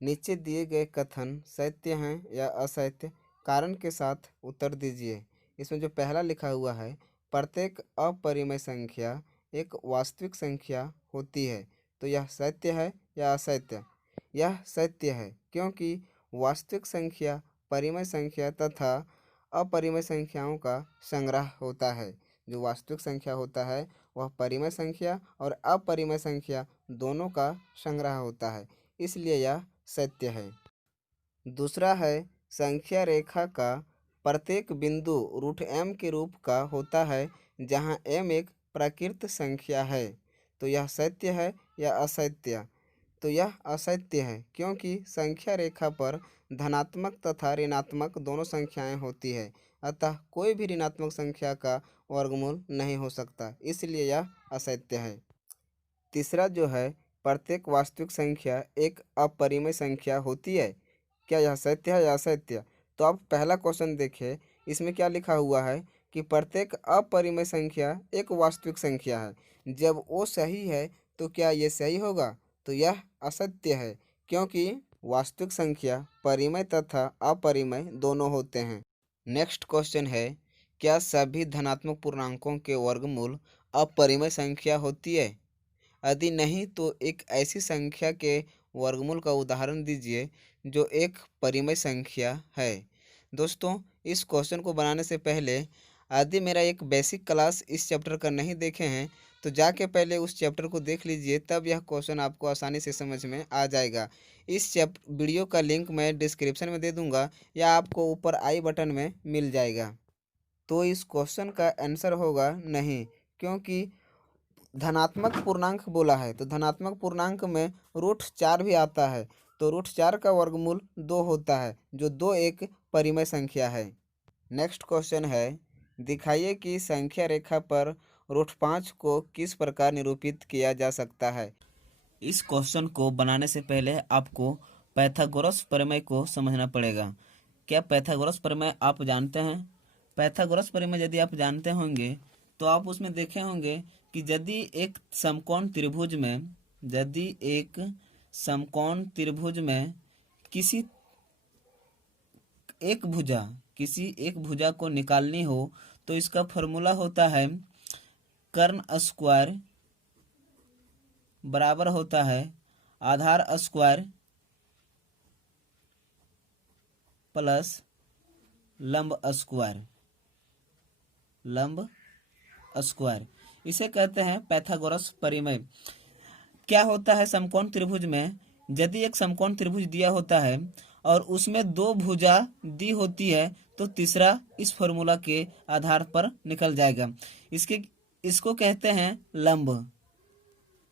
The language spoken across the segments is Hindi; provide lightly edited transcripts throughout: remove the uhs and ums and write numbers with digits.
नीचे दिए गए कथन सत्य हैं या असत्य, कारण के साथ उत्तर दीजिए। इसमें जो पहला लिखा हुआ है, प्रत्येक अपरिमेय संख्या एक वास्तविक संख्या होती है, तो यह सत्य है या असत्य? यह सत्य है, क्योंकि वास्तविक संख्या परिमेय संख्या तथा अपरिमेय संख्याओं का संग्रह होता है। जो वास्तविक संख्या होता है वह परिमेय संख्या और अपरिमेय संख्या दोनों का संग्रह होता है, इसलिए यह सत्य है। दूसरा है, संख्या रेखा का प्रत्येक बिंदु रूट एम के रूप का होता है, जहाँ एम एक प्राकृत संख्या है, तो यह सत्य है या असत्य? तो यह असत्य है, क्योंकि संख्या रेखा पर धनात्मक तथा ऋणात्मक दोनों संख्याएं होती है, अतः कोई भी ऋणात्मक संख्या का वर्गमूल नहीं हो सकता, इसलिए यह असत्य है। तीसरा जो है, प्रत्येक वास्तविक संख्या एक अपरिमेय संख्या होती है, क्या यह सत्य है या असत्य? तो आप पहला क्वेश्चन देखिए, इसमें क्या लिखा हुआ है कि प्रत्येक अपरिमेय संख्या एक वास्तविक संख्या है। जब वो सही है तो क्या ये सही होगा? तो यह असत्य है, क्योंकि वास्तविक संख्या परिमेय तथा अपरिमेय दोनों होते हैं। नेक्स्ट क्वेश्चन है, क्या सभी धनात्मक पूर्णांकों के वर्गमूल अपरिमेय संख्या होती है? यदि नहीं तो एक ऐसी संख्या के वर्गमूल का उदाहरण दीजिए जो एक परिमेय संख्या है। दोस्तों, इस क्वेश्चन को बनाने से पहले यदि मेरा एक बेसिक क्लास इस चैप्टर का नहीं देखे हैं तो जाके पहले उस चैप्टर को देख लीजिए, तब यह क्वेश्चन आपको आसानी से समझ में आ जाएगा। इस वीडियो का लिंक मैं डिस्क्रिप्शन में दे दूंगा या आपको ऊपर आई बटन में मिल जाएगा। तो इस क्वेश्चन का आंसर होगा नहीं, क्योंकि धनात्मक पूर्णांक बोला है तो धनात्मक पूर्णांक में √4 भी आता है, तो √4 का वर्गमूल 2 होता है, जो 2 एक परिमेय संख्या है। नेक्स्ट क्वेश्चन है, दिखाइए कि संख्या रेखा पर √5 को किस प्रकार निरूपित किया जा सकता है। इस क्वेश्चन को बनाने से पहले आपको पाइथागोरस प्रमेय को समझना पड़ेगा। क्या पाइथागोरस प्रमेय आप जानते हैं? पाइथागोरस प्रमेय यदि आप जानते होंगे तो आप उसमें देखे होंगे कि यदि एक समकोण त्रिभुज में किसी एक भुजा को निकालनी हो तो इसका फॉर्मूला होता है कर्ण स्क्वायर बराबर होता है आधार स्क्वायर प्लस लंब स्क्वायर। इसे कहते हैं पाइथागोरस प्रमेय। क्या होता है, समकोण त्रिभुज में यदि एक समकोण त्रिभुज दिया होता है और उसमें 2 भुजा दी होती है तो तीसरा इस फॉर्मूला के आधार पर निकल जाएगा। इसको कहते हैं लंब।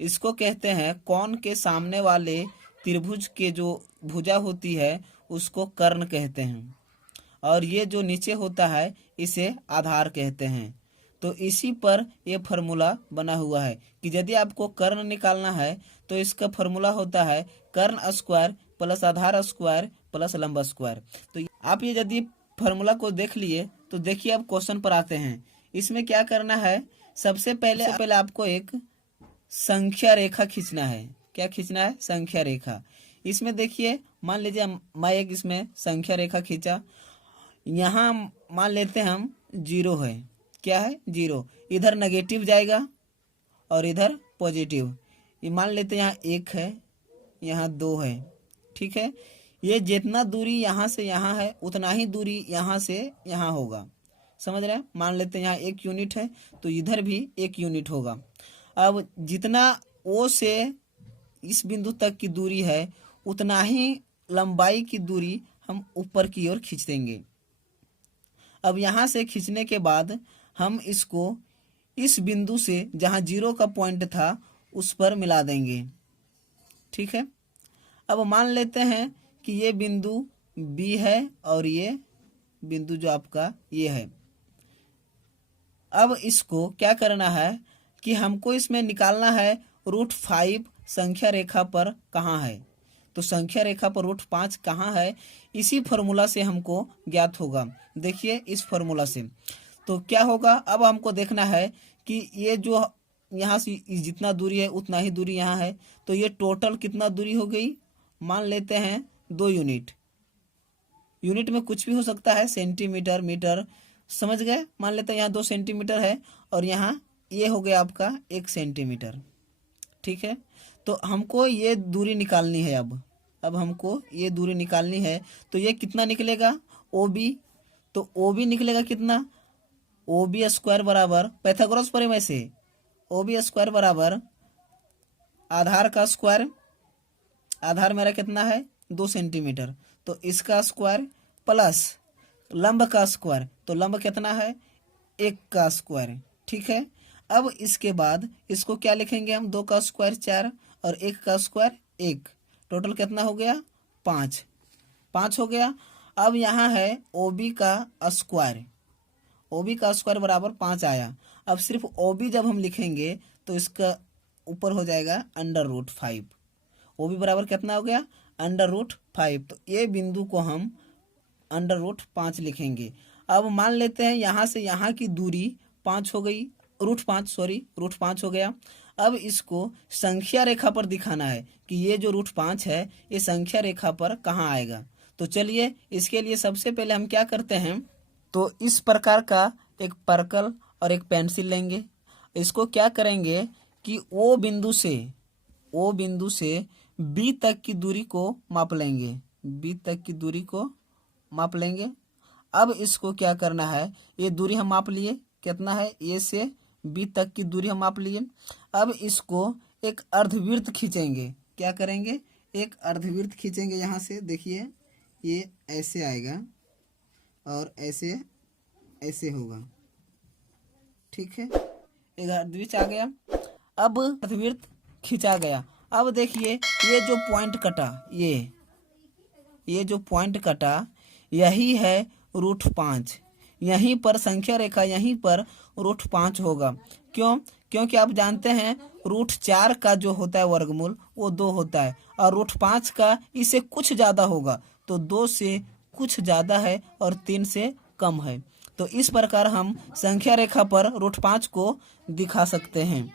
इसको कहते हैं कोण के सामने वाले त्रिभुज के जो भुजा होती है उसको कर्ण कहते हैं, और ये जो नीचे होता है इसे आधार कहते हैं। तो इसी पर यह फार्मूला बना हुआ है कि यदि आपको कर्ण निकालना है तो इसका फार्मूला होता है कर्ण स्क्वायर प्लस आधार स्क्वायर प्लस लंब स्क्वायर। तो आप ये यदि फार्मूला को देख लिए तो देखिए अब क्वेश्चन पर आते हैं। इसमें क्या करना है, सबसे पहले आपको एक संख्या रेखा खींचना है। क्या खींचना है? संख्या रेखा। इसमें देखिए, मान लीजिए मैं एक इसमें संख्या रेखा खींचा, यहाँ मान लेते हैं हम 0 है। क्या है? 0। इधर नेगेटिव जाएगा और इधर पॉजिटिव। ये मान लेते हैं यहाँ 1 है, यहाँ 2 है। ठीक है, ये जितना दूरी यहाँ से यहाँ है उतना ही दूरी यहाँ से यहाँ होगा। समझ रहे हैं? मान लेते हैं यहाँ 1 यूनिट है तो इधर भी 1 यूनिट होगा। अब जितना O से इस बिंदु तक की दूरी है उतना ही लंबाई की दूरी हम ऊपर की ओर खींच देंगे। अब यहाँ से खींचने के बाद हम इसको इस बिंदु से जहाँ 0 का पॉइंट था उस पर मिला देंगे। ठीक है, अब मान लेते हैं कि ये बिंदु B है और ये बिंदु जो आपका ये है। अब इसको क्या करना है कि हमको इसमें निकालना है √5 संख्या रेखा पर कहाँ है। तो संख्या रेखा पर √5 कहाँ है, इसी फॉर्मूला से हमको ज्ञात होगा। देखिए इस फॉर्मूला से तो क्या होगा, अब हमको देखना है कि ये जो यहाँ से जितना दूरी है उतना ही दूरी यहाँ है, तो ये टोटल कितना दूरी हो गई मान लेते हैं 2 यूनिट। यूनिट में कुछ भी हो सकता है, सेंटीमीटर, मीटर, समझ गए। मान लेते हैं यहाँ 2 सेंटीमीटर है और यहाँ ये हो गया आपका 1 सेंटीमीटर। ठीक है, तो हमको ये दूरी निकालनी है। अब हमको ये दूरी निकालनी है, तो ये कितना निकलेगा, ओ बी। तो ओ बी निकलेगा कितना, ओ बी स्क्वायर बराबर पाइथागोरस प्रमेय से ओ बी स्क्वायर बराबर आधार का स्क्वायर, आधार मेरा कितना है 2 सेंटीमीटर, तो इसका स्क्वायर प्लस लंब का स्क्वायर, तो लंब कितना है 1 का स्क्वायर। ठीक है, अब इसके बाद इसको क्या लिखेंगे हम, 2 का स्क्वायर 4 और 1 का स्क्वायर 1, टोटल कितना हो गया 5 हो गया। अब यहाँ है ओ बी का स्क्वायर, ओ बी का स्क्वायर बराबर 5 आया। अब सिर्फ ओ बी जब हम लिखेंगे तो इसका ऊपर हो जाएगा √5। ओ बी बराबर कितना हो गया √5, तो ये बिंदु को हम √5 लिखेंगे। अब मान लेते हैं यहाँ से यहाँ की दूरी 5 हो गई, √5 हो गया। अब इसको संख्या रेखा पर दिखाना है कि ये जो √5 है ये संख्या रेखा पर कहाँ आएगा। तो चलिए इसके लिए सबसे पहले हम क्या करते हैं, तो इस प्रकार का एक पर्कल और एक पेंसिल लेंगे। इसको क्या करेंगे कि ओ बिंदु से बी तक की दूरी को माप लेंगे, बी तक की दूरी को माप लेंगे। अब इसको क्या करना है, ये दूरी हम माप लिए, कितना है ए से बी तक की दूरी हम माप लिए। अब इसको एक अर्धवृत्त खींचेंगे, क्या करेंगे, एक अर्धवृत्त खींचेंगे। यहाँ से देखिए ये ऐसे आएगा और ऐसे ऐसे होगा। ठीक है, एक अर्धवृत्त आ गया। अब अर्धवृत्त खींचा गया। अब देखिए ये जो पॉइंट कटा, ये जो पॉइंट कटा यही है √5। यहीं पर संख्या रेखा, यहीं पर √5 होगा। क्यों, क्योंकि आप जानते हैं √4 का जो होता है वर्गमूल वो 2 होता है और √5 का इससे कुछ ज़्यादा होगा, तो 2 से कुछ ज़्यादा है और 3 से कम है। तो इस प्रकार हम संख्या रेखा पर √5 को दिखा सकते हैं।